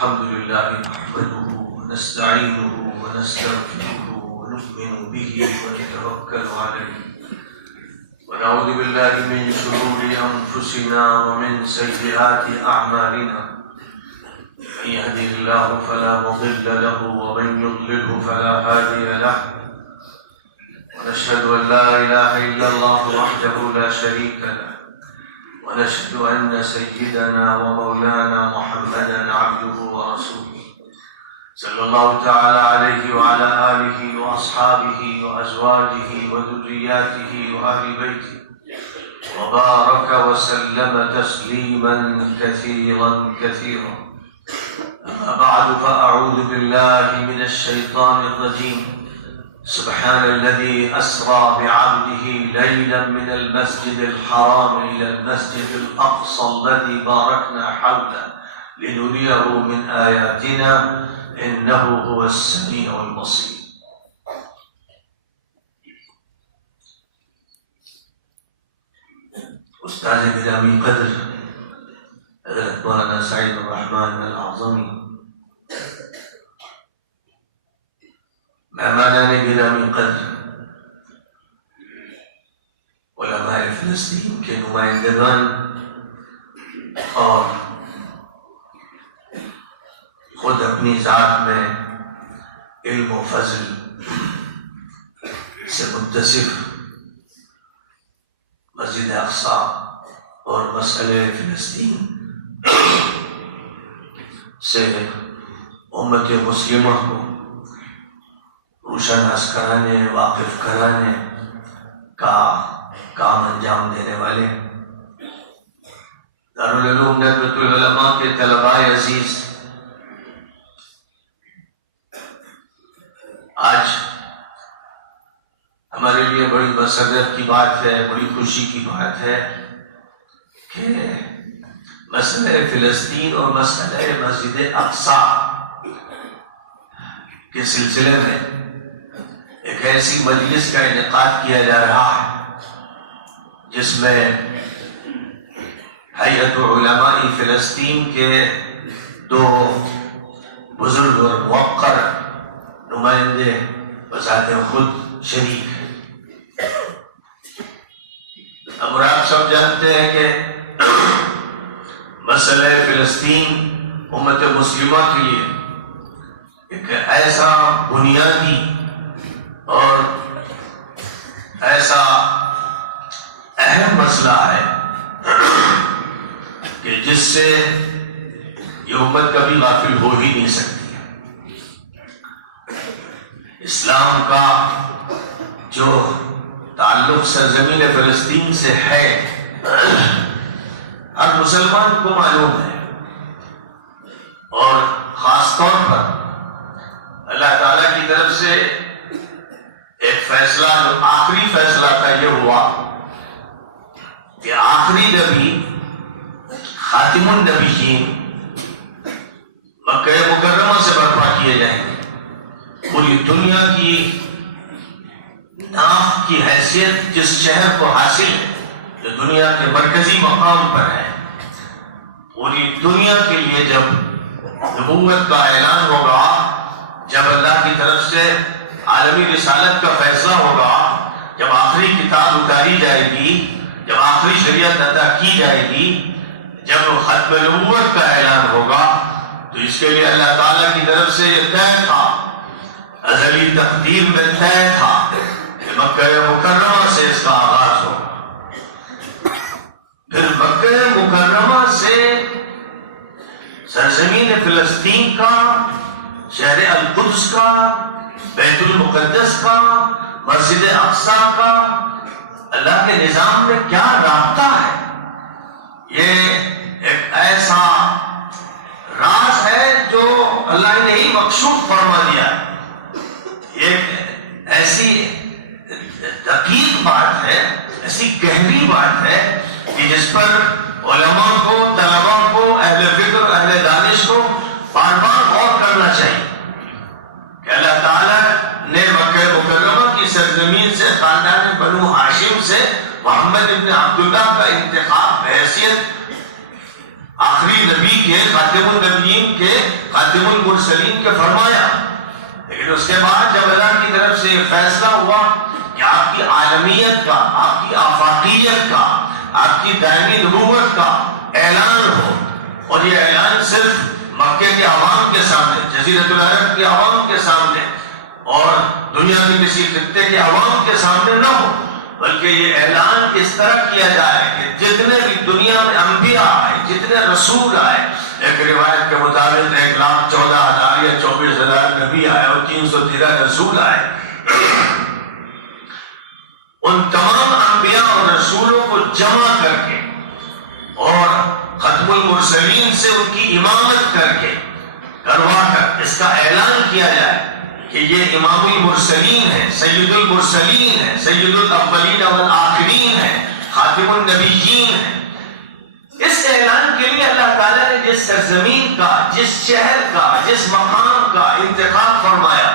الحمد لله نحمده ونستعينه ونستغفره ونؤمن به ونتوكل عليه ونعوذ بالله من شرور أنفسنا ومن سيئات أعمالنا من يهده الله فلا مضل له ومن يضلله فلا هادي له ونشهد أن لا إله إلا الله وحده لا شريك له ونشهد أن سيدنا ومولانا محمدا عبده ورسوله صلى الله تعالى عليه وعلى آله وأصحابه وأزواجه وذرياته وأهل بيته وبارك وسلم تسليما كثيرا كثيرا. أما بعد فأعوذ بالله من الشيطان الرجيم. سبحان الذي أسرى بعبده ليلا من المسجد الحرام إلى المسجد الأقصى الذي باركنا حوله لنريه من آياتنا إنه هو السميع البصير. استاذ گرامی قدر حضرت مولانا سعید الرحمن الاعظمی، مہمانان گرامی قدر، علماء فلسطین کے نمائندگان اور خود اپنی ذات میں علم و فضل سے متصف مسجد اقصی اور مسئلہ فلسطین سے امت مسلمہ کو روشناس کرانے، واقف کرانے کا کام انجام دینے والے دارالعلوم ندوۃ العلماء کے طلباء عزیز، آج ہمارے لیے بڑی مسرت کی بات ہے، بڑی خوشی کی بات ہے کہ مسئلہ فلسطین اور مسئلہ مسجد اقصی کے سلسلے میں ایک ایسی مجلس کا انعقاد کیا جا رہا ہے جس میں ہیئت علماء فلسطین کے دو بزرگ اور موقر نمائندے بذات خود شریک ہیں۔ ہم آپ سب جانتے ہیں کہ مسئلہ فلسطین امت مسلمہ کے لیے ایک ایسا بنیادی اور ایسا اہم مسئلہ ہے کہ جس سے یہ امت کبھی غافل ہو ہی نہیں سکتی۔ اسلام کا جو تعلق سرزمین فلسطین سے ہے ہر مسلمان کو معلوم ہے، اور خاص طور پر اللہ تعالیٰ کی طرف سے ایک فیصلہ، جو آخری فیصلہ تھا، یہ ہوا کہ آخری نبی خاتم النبیین مکہ مکرمہ سے برپا کیے جائیں گے۔ پوری دنیا کی ناف کی حیثیت جس شہر کو حاصل ہے، جو دنیا کے مرکزی مقام پر ہے، پوری دنیا کے لیے جب نبوت کا اعلان ہوگا، جب اللہ کی طرف سے عالمی رسالت کا فیصلہ ہوگا، جب آخری کتاب اتاری جائے گی، جب آخری شریعت عطا کی جائے گی، جب ختم نبوت کا اعلان ہوگا، تو اس کے لیے اللہ تعالیٰ کی طرف سے یہ طے تھا، ازلی تقدیر میں طے تھا کہ مکہ مکرمہ سے اس کا آغاز ہوگا۔ پھر مکہ مکرمہ سے سرزمین فلسطین کا، شہر القدس کا، بیت المقدس کا، مسجد اقصی کا اللہ کے نظام میں کیا رابطہ ہے، یہ ایک ایسا راز ہے جو اللہ نے ہی مکشوف فرما دیا ہے۔ یہ ایسی دقیق بات ہے، ایسی گہری بات ہے کہ جس پر علماء کو، طلباء کو، اہل فکر، اہل دانش کو بار بار غور کرنا چاہیے کہ اللہ تعالیٰ نے مکہ مکرمہ کی سرزمین سے، خاندان بنو ہاشم سے محمد ابن عبداللہ کا انتخاب بحیثیت آخری نبی کے خاتم النبیین کے خاتم المرسلین کے فرمایا. لیکن اس کے بعد جب اللہ کی طرف سے یہ فیصلہ ہوا کہ آپ کی عالمیت کا، آپ کی آفاقیت کا، آپ کی دائمی نبوت کا اعلان ہو، اور یہ اعلان صرف مکے کے عوام کے سامنے، جزیرۃ العرب کے عوام کے سامنے اور دنیا کے کسی خطے کے عوام کے سامنے نہ ہو، بلکہ یہ اعلان اس طرح کیا جائے کہ جتنے بھی دنیا میں انبیاء آئے، جتنے رسول آئے، ایک روایت کے مطابق 1,14,000 یا 24,000 نبی آئے اور 313 رسول آئے، ان تمام انبیاء اور رسولوں کو جمع کر کے اور ختم المرسلین سے ان کی امامت کر کے کروا کر اس کا اعلان کیا جائے کہ یہ امام المرسلین ہے، سید المرسلین ہے، سید الاولین والآخرین ہے، خاتم النبیین ہے. اس اعلان کے لیے اللہ تعالیٰ نے جس سرزمین کا، جس شہر کا، جس مقام کا انتخاب فرمایا،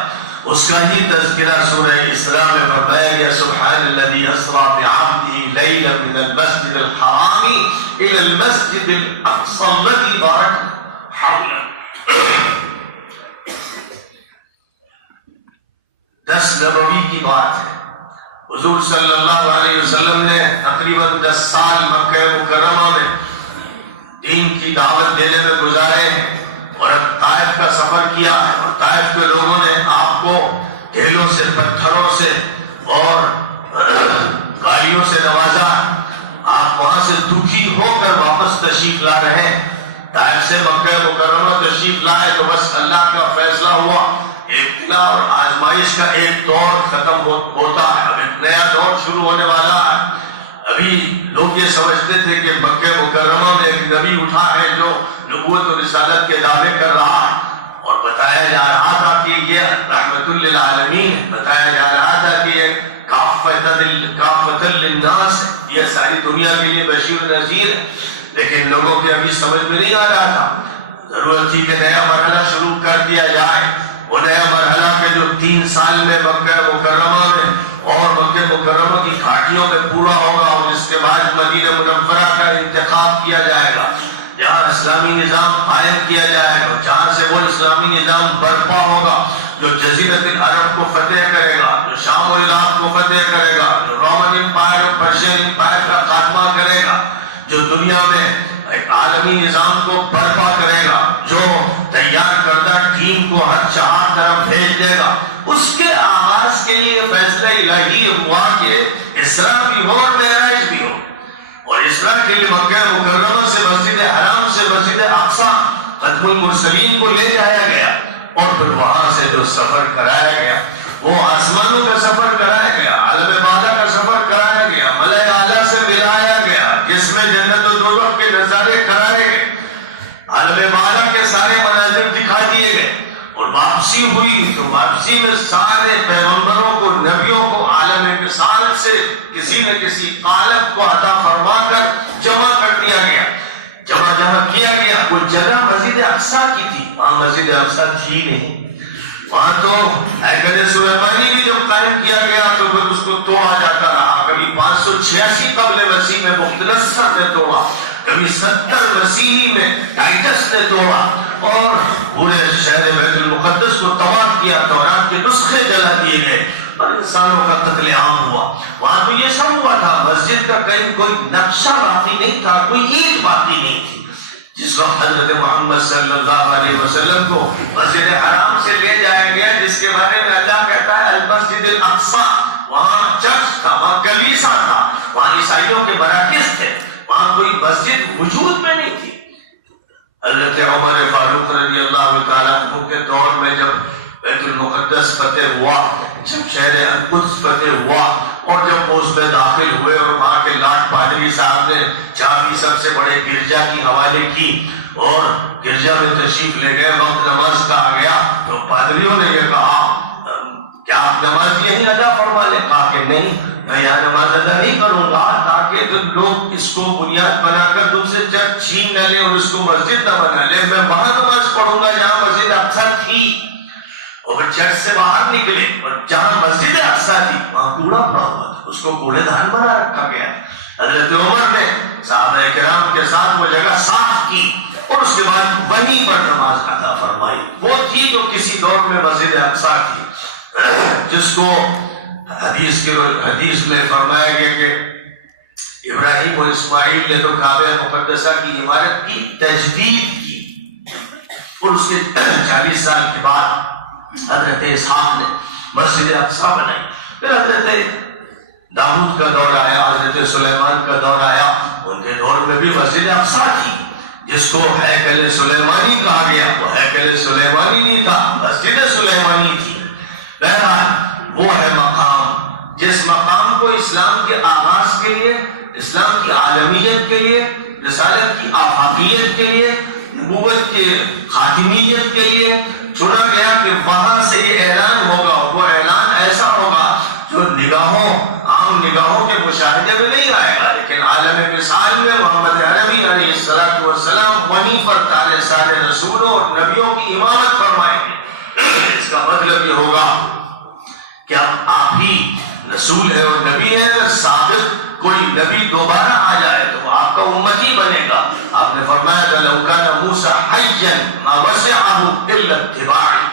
اس کا ہی تذکرہ سورہ اسراء میں فرمایا گیا. سبحان الذی اسریٰ بعبدہ لیلا من المسجد الحرام الی المسجد الاقصی الذی بارکنا حولہ. 10 نبوی کی بات ہے. حضور صلی اللہ علیہ وسلم نے تقریباً 10 سال مکہ مکرمہ میں دین کی دعوت دینے میں گزارے ہیں، اور اب طائف کا سفر کیا ہے، اور طائف کے لوگوں نے آپ کو ڈھیلوں سے، پتھروں سے اور گالیوں سے نوازا. آپ وہاں سے دکھی ہو کر واپس تشریف لا رہے ہیں. طائف سے مکہ مکرمہ تشریف لائے تو بس اللہ کا فیصلہ ہوا، ابتلا اور آزمائش کا ایک دور ختم ہوتا ہے، اب ایک نیا دور شروع ہونے والا ہے. ابھی لوگ یہ سمجھتے تھے کہ مکہ مکرمہ میں ایک نبی اٹھا ہے جو نبوت و رسالت کے دعوے کر رہا ہے، اور بتایا جا رہا تھا کہ یہ رحمت للعالمین ہے، بتایا جا رہا تھا کہ یہ کافۃ للناس ہے، یہ ساری دنیا کے لیے بشیر و نذیر ہے. لیکن لوگوں کے ابھی سمجھ میں نہیں آ رہا تھا. ضرورت تھی کہ نیا مرحلہ شروع کر دیا جائے. وہ نیا مرحلہ کے جو 3 سال میں مکہ مکرمہ میں اور مکہ مکرمہ کی گھاٹیوں میں پورا ہوگا، اور جس کے بعد مدینہ منورہ کا انتخاب کیا جائے گا، جہاں اسلامی نظام قائم کیا جائے گا، جہاں سے وہ اسلامی نظام برپا ہوگا جو جزیرۃ العرب کو فتح کرے گا، جو شام و عراق کو فتح کرے گا، جو رومن امپائر اور پرشین امپائر کا خاتمہ کرے گا، جو دنیا میں ایک عالمی نظام کو برپا کرے گا، جو تیار کردہ ٹیم کو ہر چار طرف بھیج دے گا. اس کے آغاز کے لیے فیصلہ الہی ہوا کہ اسراء بھی ہو اور معراج بھی ہو. اور اسراء کے لیے مکہ مکرمہ سے مسجد حرام سے مسجد اقصی ختم المرسلین کو لے جایا گیا، اور پھر وہاں سے جو سفر کرایا گیا وہ آسمانوں کا سفر کرایا گیا، عالم بالا کا سفر کرایا گیا، ملائے اعلیٰ سے ملایا گیا، جس میں جنت و دوزخ کے نظارے کرائے گئے، عالم بالا کے سارے مناظر دکھا دیے گئے. اور واپسی ہوئی تو واپسی میں سارے پیغمبروں کو، نبیوں کو عالم مثال سے کسی نہ کسی قالب کو عطا فرما کر جمع کر دیا گیا. جمع کیا گیا. وہ جگہ مسجد اقصی کی تھی، وہاں مسجد اقصی تھی نہیں. وہاں تو ہیکل سلیمانی بھی جب قائم کیا گیا تو پھر اس کو توڑا جاتا رہا. کبھی 586 قبل مسیح میں مختلصر نے توڑا، کبھی 70 مسیحی میں ٹائٹس نے توڑا، اور پورے شہر بیت المقدس کو تباہ کیا. تورات کے نسخے جلا دیے گئے اور انسانوں کا قتل عام ہوا. وہاں تو یہ سب ہوا تھا، مسجد کا کہیں کوئی نقشہ باقی نہیں تھا، کوئی اینٹ باقی نہیں تھی. جس وقت حضرت محمد صلی اللہ علیہ وسلم کو مسجد حرام سے لے جایا گیا، جس کے بارے میں اللہ کہتا ہے المسجد الاقصی، وہاں چرچ تھا، وہاں کلیسا تھا، وہاں عیسائیوں کے مراکز تھے، وہاں کوئی مسجد وجود میں نہیں تھی. حضرت عمر فاروق رضی اللہ تعالیٰ عنہ کے دور میں جب بیت المقدس فتح ہوا، جب شہر القدس فتح ہوا، اور جب وہ اس میں داخل ہوئے اور وہاں کے لاٹ پادری صاحب نے چابی سب سے بڑے گرجا کی حوالے کی اور گرجا میں تشریف لے گئے، وقت نماز کا آ گیا تو پادریوں نے یہ کہا کیا آپ نماز یہیں ادا فرما لیں؟ کہا کہ نہیں، میں یہاں نماز ادا نہیں کروں گا تاکہ لوگ اس کو بنیاد بنا کر تم سے چرچ چھین نہ لیں اور اس کو مسجد نہ بنا لیں. میں وہاں نماز پڑھوں گا جہاں مسجد اقصی تھی. اور چرچ سے باہر نکلے اور جہاں مسجد اقصی تھی وہاں کوڑا پڑا ہوا تھا، اس کو کوڑے دان بنا رکھا گیا. حضرت عمر نے صحابہ کرام کے ساتھ وہ جگہ صاف کی اور اس کے بعد وہیں پر نماز عطا فرمائی. وہ تھی جو کسی دور میں مسجد اقصی تھی، جس کو حدیث میں فرمایا گیا کہ ابراہیم اور اسماعیل نے تو کعبہ مقدسہ کی عمارت کی تجدید کی، اور اس کے 40 سال کے بعد حضرت اسحاق نے مسجد اقصی بنائی. پھر حضرت داؤد کا دور آیا، حضرت سلیمان کا دور آیا، ان کے دور میں بھی مسجد اقصی تھی، جس کو ہیکل سلیمانی کہا گیا. وہ ہیکل سلیمانی نہیں تھا، مسجد سلیمانی تھی. بہرحال وہ ہے مقام جس مقام کو اسلام کے آغاز کے لیے، اسلام کی عالمیت کے لیے، رسالت کی آفاقیت کے لیے، نبوت کے خاتمیت کے لیے چنا گیا کہ وہاں سے یہ اعلان ہوگا. وہ اعلان ایسا ہوگا جو عام نگاہوں کے مشاہدے میں نہیں آئے گا، لیکن عالم مثال میں محمد عربی علیہ السلام وہیں پر تارے سارے رسولوں اور نبیوں کی امامت فرمائیں گے. اس کا مطلب یہ ہوگا کہ اب آپ ہی رسول ہے اور نبی ہے. اگر ثابت کوئی نبی دوبارہ آ جائے تو وہ آپ کا امتی بنے گا. آپ نے فرمایا کہ لو کان موسیٰ حیا ما وسعہ الا اتباعی.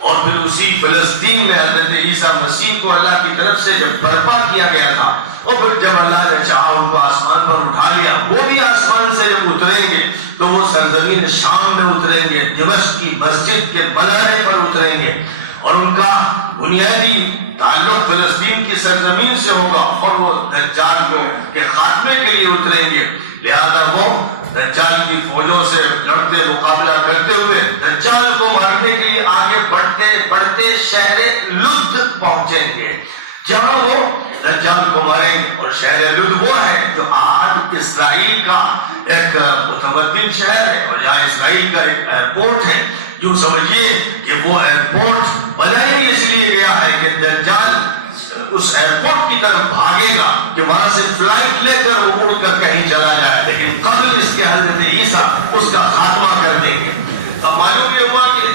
اور پھر اسی فلسطین میں حضرت عیسیٰ مسیح کو اللہ کی طرف سے جب برپا کیا گیا تھا، اور پھر جب اللہ نے چاہا ان کو آسمان پر اٹھا لیا، وہ بھی آسمان سے جب اتریں گے تو وہ سرزمین شام میں اتریں گے، دمشق کی مسجد کے منارے پر اتریں گے، اور ان کا بنیادی تعلق فلسطین کی سرزمین سے ہوگا، اور وہ دجال کے خاتمے کے لیے اتریں گے. لہذا وہ دجال کی فوجوں سے لڑتے مقابلہ کرتے ہوئے دجال کو مارنے کے لیے آگے بڑھتے بڑھتے شہر لد پہنچیں گے، جہاں وہ دجال کو ماریں گے. اور شہر لد وہ ہے جو آج اسرائیل کا ایک متمدن شہر ہے، اور جہاں اسرائیل کا ایک ایئرپورٹ ہے. یوں سمجھیے کہ وہ ایئرپورٹ بنایا ہی اس لیے گیا ہے کہ دجال اس ایئرپورٹ کی طرف بھاگے گا کہ وہاں سے فلائٹ لے کر وہ اڑ کر کہیں چلا جائے، لیکن قبل اس کے حضرت عیسیٰ اس کا خاتمہ کر دیں گے. تو معلوم یہ ہوا کہ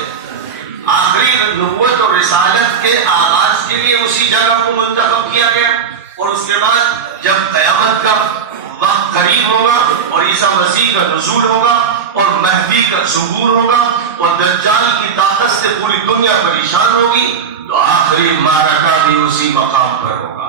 آخری نبوت اور رسالت کے آغاز کے لیے اسی جگہ کو منتخب کیا گیا، اور اس کے بعد جب قیامت کا وقت قریب ہوگا اور عیسیٰ مسیح کا نزول ہوگا اور مہدی کا ظہور ہوگا اور دجال کی طاقت سے پوری دنیا پریشان ہوگی، تو آخری معرکہ بھی اسی مقام پر ہوگا.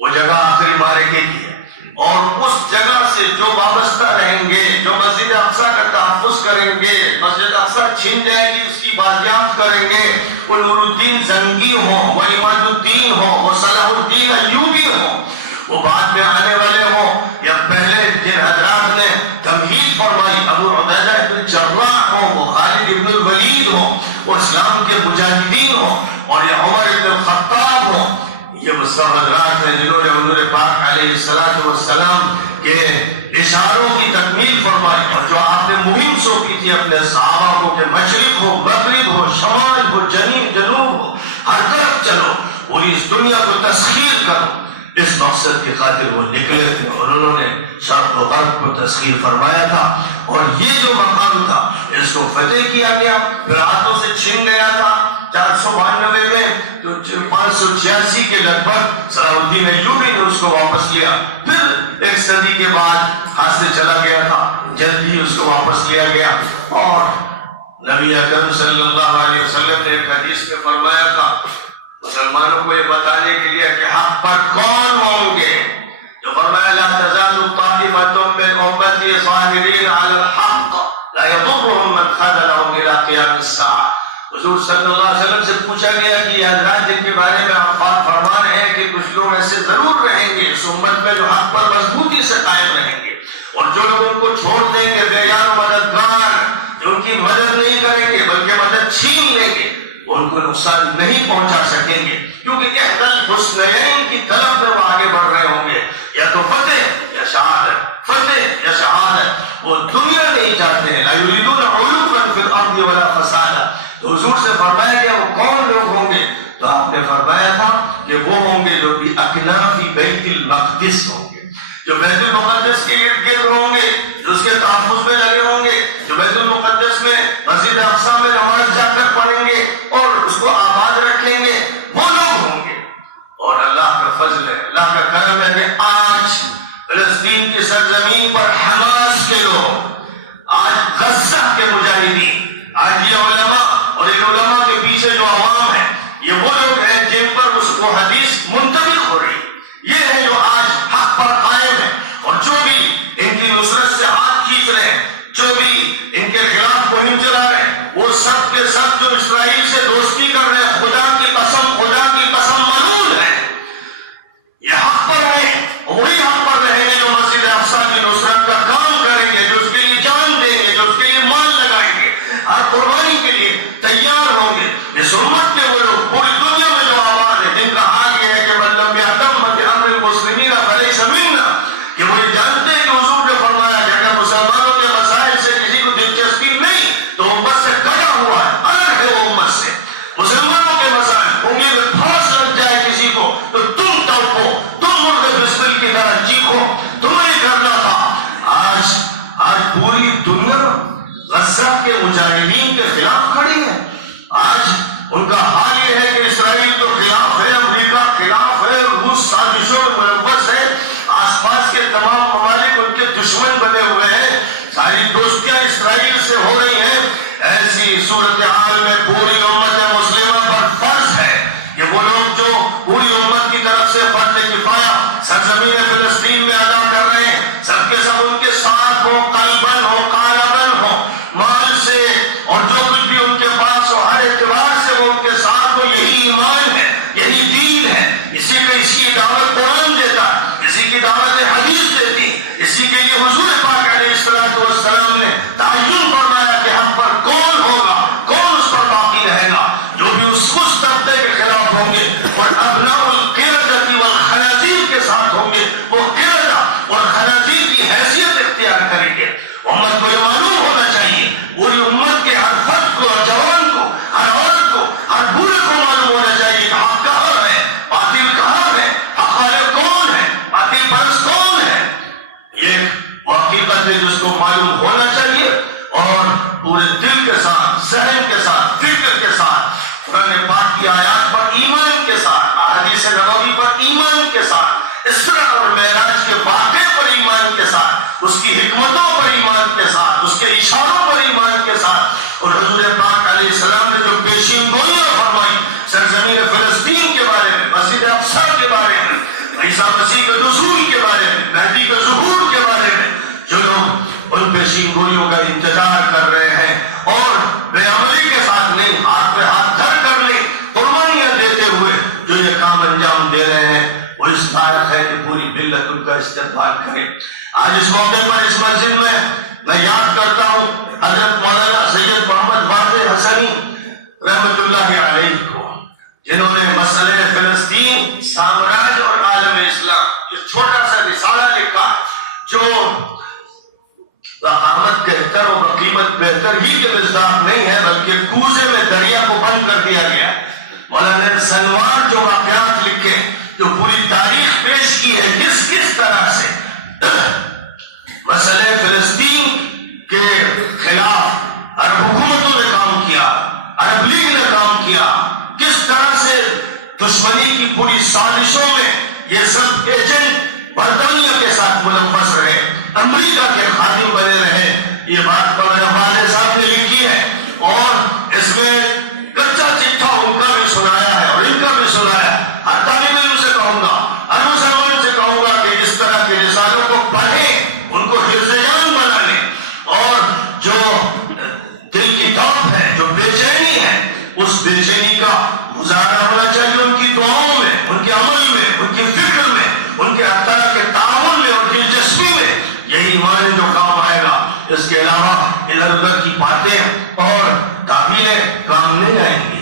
وہ جگہ آخری معرکے کی ہے، اور اس جگہ سے جو وابستہ رہیں گے، جو مسجد اقصی کا تحفظ کریں گے، مسجد اقصی چھن جائے گی اس کی بازیافت کریں گے، وہ نور الدین زنگی ہوں، وہ عماد الدین ہوں، وہ صلاح الدین ایوبی ہوں، وہ بعد میں آنے والے ہوں، یا پہلے جن حضرات نے تمہید فرمائی ابو عبیدہ بن جراح ہوں، وہ خالد بن الولید ہوں، وہ اسلام کے مجاہدین ہوں، اور یہ عمر بن الخطاب ہوں. یہ وہ سب حضرات ہیں جنہوں نے حضور پاک علیہ السلام کے اشاروں کی تکمیل فرمائی، اور جو آپ نے مہم سونپی تھی اپنے صحابہ کو کہ مشرق ہو، مغرب ہو، شمال ہو، جنوب ہو، ہر طرف چلو، پوری اس دنیا کو تسخیر کرو. اس مقصد کی خاطر وہ نکلے تھے، اور انہوں نے شرق و غرب کو تسخیر فرمایا تھا. اور یہ جو مقام تھا اس کو فتح کیا گیا، پھر ہاتھوں سے چھن گیا تھا 492 میں، تو 586 کے لگ بھگ صلاح الدین ایوبی نے اس کو واپس لیا. پھر ایک صدی کے بعد ہاتھ سے چلا گیا تھا، جلدی اس کو واپس لیا گیا. اور نبی اکرم صلی اللہ علیہ وسلم نے ایک حدیث میں فرمایا تھا مسلمانوں کو یہ بتانے کے لیے کہ حق پر کون ہوں گے، جو فرمایا لا تزال طائفة من امتی ظاہرین علی الحق لا يضرهم من خذلهم الى قیام الساعة. حضور صلی اللہ علیہ وسلم سے پوچھا گیا کہ یہ حضرات جن کے بارے میں آپ فرما رہے ہیں کہ کچھ لوگ ایسے ضرور رہیں گے اس امت میں جو حق پر مضبوطی سے قائم رہیں گے، اور جو لوگ ان کو چھوڑ دیں گے بے یار و مددگار، جو ان کی مدد نہیں کریں گے بلکہ مدد چھین لیں گے، ان کو نقصان نہیں پہنچا سکیں گے، کیونکہ احدى الحسنيين کی طرف میں وہ آگے بڑھ رہے ہوں گے، یا تو فتح یا شہادت، فتح یا شہادت. وہ دنیا نہیں چاہتے ہیں، لا يريدون علوا في الارض ولا فسادا. تو حضور سے فرمایا گیا وہ کون لوگ ہوں گے، تو آپ نے فرمایا تھا کہ وہ ہوں گے جو بھی اکناف بیت المقدس ہوں گے، جو بیت المقدس کے ارد گرد ہوں گے، جو اس کے تحفظ میں لگے ہوں گے، جو بیت المقدس میں مسجد اقصی میں نماز جا کر پڑھیں گے اور اس کو آباد رکھیں گے، وہ لوگ ہوں گے. اور اللہ کا فضل ہے، اللہ کا کرم ہے کہ آج فلسطین کی سرزمین پر حماس کے لوگ، آج غزہ کے مجاہدین، آج یہ علماء اور ان علماء کے پیچھے جو عوام ہے، یہ وہ لوگ ہیں جن پر اس کو حدیث منطبق ہو رہی، یہ ہے جو آج حق پر قائم ہے، اور جو بھی ان کی نصرت سے ہاتھ کھینچ رہے ہیں، جو بھی ان کے خلاف مہم چلا رہے ہیں، وہ سب کے سب جو اسرائیل سے دوستی کر رہے ہیں، خدا کی قسم ملعون ہے۔ یہ حق پر ہیں، وہی حق پر رہیں گے جو مسجد اقصیٰ کی نصرت کا کام کریں گے، جو اس کے لیے جان دیں گے، جو اس کے لیے مال لگائیں گے، ہر قربانی کے لیے تیار ہوں گے۔ اس امت کے وہ لوگ پوری دنیا میں جو آباد ہے، جن کا حال یہ ہے کہ من لم یهتم بامر المسلمین فلیس منا، کہ وہ یہ جانتے ہیں کہ حضور نے فرمایا کہ اگر مسلمانوں کے مسائل سے کسی کو دلچسپی نہیں تو امت سے کٹا ہوا ہے، الگ ہے وہ امت سے۔ مسلمانوں کے مسائل انگلی میں پھانس لگ جائے کسی کو تو تم تڑپو، تم مرغ بسمل کی طرح چیخو، تمہیں کرنا تھا۔ آج پوری دنیا غزہ کے مجاہدین کے خلاف کھڑی ہے۔ آج ان کا حال یہ ہے کہ اسرائیل کے خلاف ہے، امریکہ خلاف ہے، روس سازشوں میں ملوث ہے، آس پاس کے تمام ممالک ان کے دشمن بنے ہوئے ہیں، ساری دوستیاں اسرائیل سے ہو رہی ہیں۔ ایسی صورتحال میں پوری امت مسلمہ پر فرض ہے کہ وہ لوگ جو پوری امت کی طرف سے فرض کفایہ سرزمین فلسطین میں ادا کر رہے ہیں، سب کے سب ان کے ساتھ ہو، قلباً ہو، قالباً ہو، مال سے اور جو کچھ بھی ان کے پاس ہو، ہر اعتبار سے وہ ان کے ساتھ ہو۔ یہی ایمان ہے، یہی دین ہے۔ اسی کی دعوت قرآن دیتا ہے، اسی کی دعوت حدیث دیتی، اسی کے لیے حضور پاک علیہ السلام نے تعین فرمایا کہ ہم پر کون ہوگا، کون اس پر باقی رہے گا، جو بھی اس طبقے کے خلاف ہوں گے اور ابناء القردۃ والخنازیر کے ساتھ ہوں گے، وہ قردہ اور خنازیر کی حیثیت اختیار کریں گے۔ امت کو یہ معلوم ہونا چاہیے، پوری امت کے ہر فرد کو، ہر جوان کو، ہر عورت کو، ہر بوڑھے کو معلوم ہونا چاہیے کہ حق کہاں ہے، باطل کہاں ہے، حق والے کون ہے، باطل پرست کون ہے۔ یہ حقیقت ہے جس کو معلوم ہونا چاہیے، اور پورے دل کے ساتھ، ذہن کے ساتھ، فکر کے ساتھ، قرآن پاک کی آیات پر ایمان کے ساتھ، احادیث نبوی پر ایمان کے ساتھ، اسراء اور معراج کے واقعے پر ایمان کے ساتھ، اس کی حکمتوں پر ایمان کے ساتھ، اس کے اشاروں پر ایمان کے ساتھ، اور حضور پاک علیہ السلام نے جو پیشین گوئیاں فرمائی سرزمین فلسطین کے بارے میں، مسجد اقصیٰ کے بارے میں، عیسیٰ مسیح کے نزول کے بارے میں، مہدی کے ظہور کے بارے میں، جو لوگ ان پیشین گوئیوں کا انتظار کر رہے ہیں اور بے عملی کے ساتھ نہیں، ہاتھ پہ ہاتھ دھر کر نہیں، قربانیاں دیتے ہوئے جو یہ کام انجام دے رہے ہیں، وہ اس لائق ہے کہ پوری ملت ان کا استقبال کرے۔ آج اس موقع پر اس مسجد میں یاد کرتا ہوں حضرت مولانا سید محمد واضح حسنی رحمت اللہ علیہ کو، جنہوں نے مسئلہ فلسطین، سامراج اور عالم اسلام یہ چھوٹا سا رسالہ لکھا، جو قامت بہتر اور قیمت بہتر ہی کے مصداق نہیں ہے، بلکہ کوزے میں دریا کو بند کر دیا گیا۔ مولانا نے سنوار جو واقعات لکھے، جو پوری تاریخ پیش کی ہے، کس طرح سے مسئلہ فلسطین کے خلاف عرب حکومتوں نے کام کیا، عرب لیگ نے کام کیا، کس طرح سے دشمنی کی پوری سازشوں میں یہ سب ایجنٹ برطانیہ کے ساتھ ملوث رہے، امریکہ کے خادم بنے رہے۔ یہ بات مولانا والد صاحب نے لکھی ہے، اور اس میں کچا چٹھا ان کا بھی سنایا ہے اور ان کا بھی سنایا ہے۔ ہر طالب علم سے کہوں گا، ہر مسلمان سے کہوں گا کہ اس طرح کے رسالوں کو پڑھیں، ان کو حفظ جان بنا لیں، اور جو دل کی تڑپ ہے، جو بے چینی ہے، اس بے چینی کا مظاہرہ ہونا چاہیے ان کی دعاؤں میں، ان کے عمل میں، ان کی فکر میں، ان کے ہر طرح کے تعاون میں اور دلچسپی میں۔ یہی ایمان ہے جو کام آئے گا، اس کے علاوہ ادھر ادھر کی باتیں اور تعبیریں کام نہیں آئیں گی۔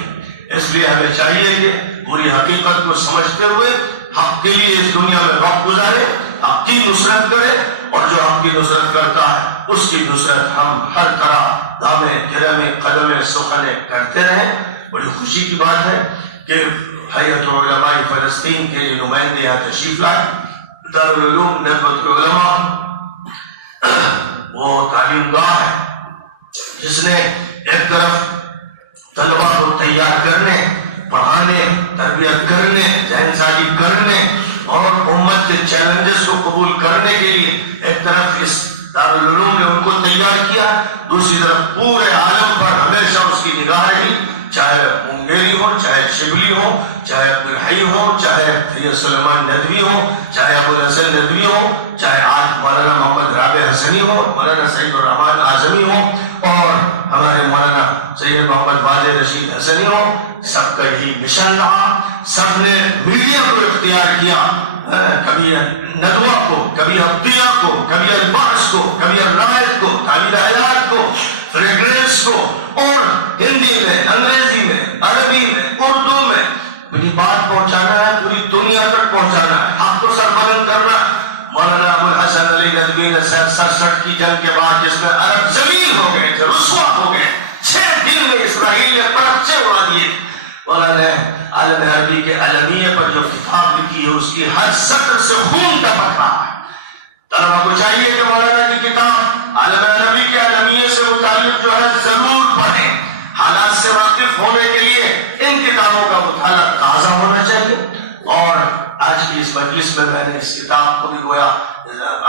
اس لیے ہمیں چاہیے کہ پوری حقیقت کو سمجھتے ہوئے حق کے لیے اس دنیا میں وقت گزارے، حق کی نصرت کرے، اور جو حق کی نصرت کرتا ہے اس کی نصرت ہم ہر طرح دامے گرمے قدمے سخنے کرتے رہیں۔ بڑی خوشی کی بات ہے کہ حیات علماء فلسطین کے یہ نمائندے یہاں تشریف لائے۔ دارالعلوم ندوۃ العلماء وہ تعلیم گاہ ہے جس نے ایک طرف طلبا کو تیار کرنے، پڑھانے، تربیت کرنے، ذہن سازی کرنے اور امت کے چیلنجز کو قبول کرنے کے لیے ایک طرف اس دارالعلوم نے ان کو تیار کیا، دوسری طرف پورے عالم پر ہمیشہ اس کی نگاہ رہی، چاہے منگیری ہو، چاہے شبلی ہو، چاہے عبدالحی ہو، چاہے سید سلیمان ندوی ہو، چاہے ابو الحسن ندوی ہو، چاہے آج مولانا محمد رابع حسنی ہو، مولانا سعید الرحمان اعظمی ہو، اور ہمارے مولانا سید محمد واضح رشید حسنی ہو، سب کا یہی مشن رہا۔ سب نے میڈیا کو اختیار کیا، کبھی ندوہ کو، کبھی عبدیہ کو، کبھی الباس کو، کبھی الرائد کو، تعبیر حیات کو، فریگرنس کو، اور ہندی میں، انگریزی میں، عربی میں، اردو میں اپنی بات پہنچانا ہے، پوری دنیا تک پہنچانا ہے، حق کو سربلند کرنا ہے۔ مولانا ابو الحسن علی ندوی نے 67 کی جنگ کے بعد جس میں عرب زمین ہو گئے تھے، رسوا ہو گئے، 6 دن میں اسرائیل نے پرچے اڑا دیے، مولانا نے عالم عربی کے علمیہ پر جو کتاب لکھی ہے اس کی ہر سطر سے خون ٹپک رہا ہے۔ طلبا کو چاہیے کہ مولانا کی کتاب عالم عربی کے علمیہ سے متعلق جو ہے ضرور پڑھیں، حالات سے واقف ہونے کے لیے ان کتابوں کا مطالعہ تازہ ہونا چاہیے۔ اور آج کی اس مجلس میں میں نے اس کتاب کو بھی گویا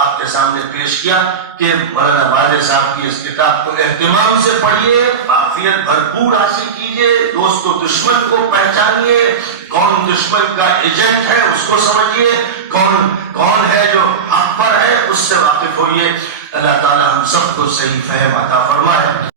آپ کے سامنے پیش کیا کہ مولانا واضح صاحب کی اس کتاب کو اہتمام سے پڑھیے، عافیت بھرپور حاصل کیجیے، دوست و دشمن کو پہچانیے، کون دشمن کا ایجنٹ ہے اس کو سمجھیے، کون ہے جو حق پر ہے اس سے واقف ہوئیے۔ اللہ تعالی ہم سب کو صحیح فہم عطا فرمائے۔